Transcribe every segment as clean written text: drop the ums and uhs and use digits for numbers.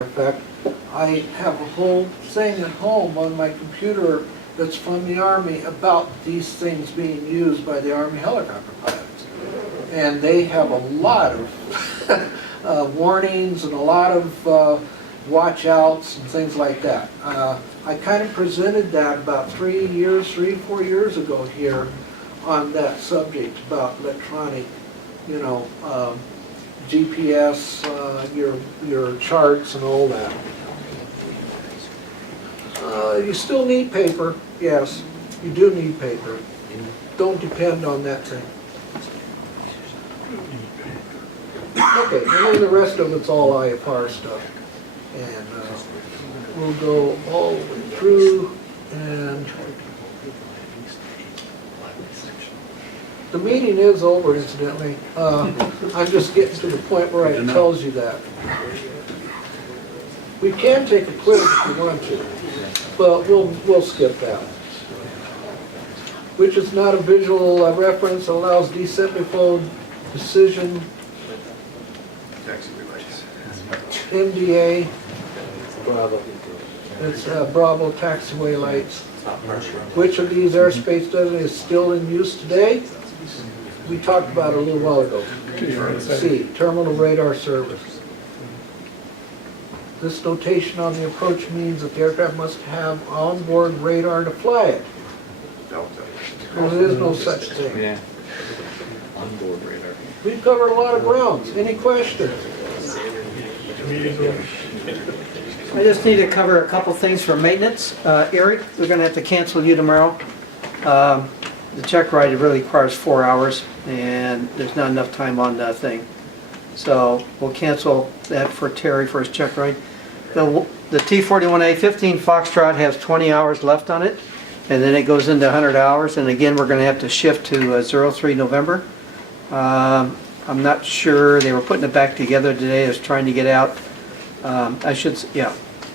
In fact, I have a whole thing at home on my computer that's from the Army about these things being used by the Army helicopter pilots. And they have a lot of warnings and a lot of watch outs and things like that. I kind of presented that about 3 or 4 years ago here on that subject about electronic, you know, GPS, your charts and all that. You still need paper, yes, you do need paper. Don't depend on that thing. Okay, and then the rest of it's all IFR stuff. And we'll go all the way through, and the meeting is over, incidentally. I'm just getting to the point where it tells you that. We can take a quiz if you want to, but we'll skip that. Which is not a visual reference, allows decentral decision, MDA, Bravo. it's Bravo taxiway lights. Which of these airspace designations is still in use today? We talked about it a little while ago. C, terminal radar service. This notation on the approach means that the aircraft must have onboard radar to fly it. Well, there is no such thing. Yeah. Onboard radar. We've covered a lot of grounds. Any questions? I just need to cover a couple things for maintenance. Eric, we're going to have to cancel you tomorrow. The check ride really requires 4 hours, and there's not enough time on that thing. So we'll cancel that for Terry for his check ride. The T-41A 15 Foxtrot has 20 hours left on it, and then it goes into 100 hours. And again, we're going to have to shift to 03 November. I'm not sure, they were putting it back together today. I was trying to get out,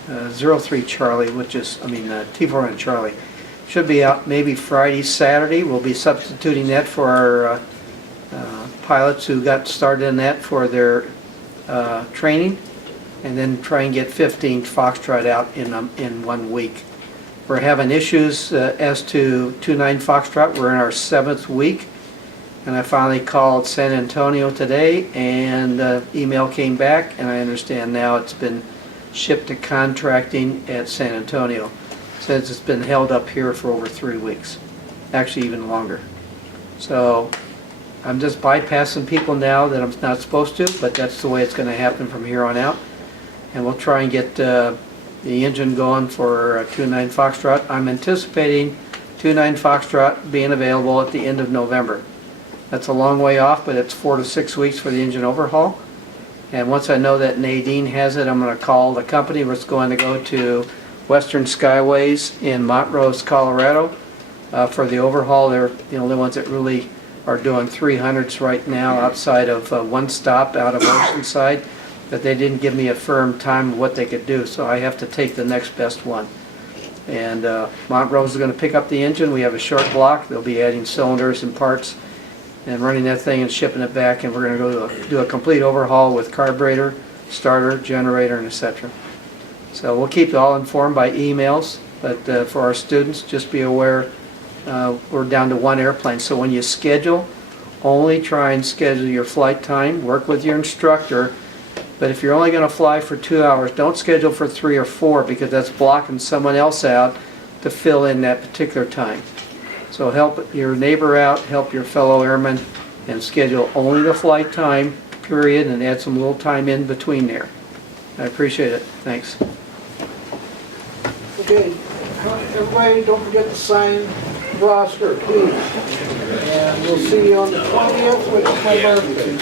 03 Charlie, which is, T4 Charlie. Should be out maybe Friday, Saturday. We'll be substituting that for our pilots who got started in that for their training, and then try and get 15 Foxtrot out in 1 week. We're having issues as to 29 Foxtrot. We're in our 7th week. And I finally called San Antonio today, and email came back, and I understand now it's been shipped to contracting at San Antonio, since it's been held up here for over 3 weeks, actually even longer. So I'm just bypassing people now that I'm not supposed to, but that's the way it's going to happen from here on out. And we'll try and get the engine going for 29 Foxtrot. I'm anticipating 29 Foxtrot being available at the end of November. That's a long way off, but it's 4 to 6 weeks for the engine overhaul. And once I know that Nadine has it, I'm going to call the company. It's going to go to Western Skyways in Montrose, Colorado for the overhaul. They're the only ones that really are doing 300s right now outside of one stop out of Oceanside. But they didn't give me a firm time of what they could do, so I have to take the next best one. And Montrose is going to pick up the engine. We have a short block. They'll be adding cylinders and parts and running that thing and shipping it back, and we're going to go do a complete overhaul with carburetor, starter, generator, and etc. So we'll keep you all informed by emails, but for our students, just be aware we're down to 1 airplane. So when you schedule, only try and schedule your flight time, work with your instructor, but if you're only going to fly for 2 hours, don't schedule for 3 or 4, because that's blocking someone else out to fill in that particular time. So help your neighbor out, help your fellow airmen, and schedule only the flight time, period, and add some little time in between there. I appreciate it. Thanks. Okay, everybody, don't forget to sign the roster, please. And we'll see you on the 20th, which is my birthday.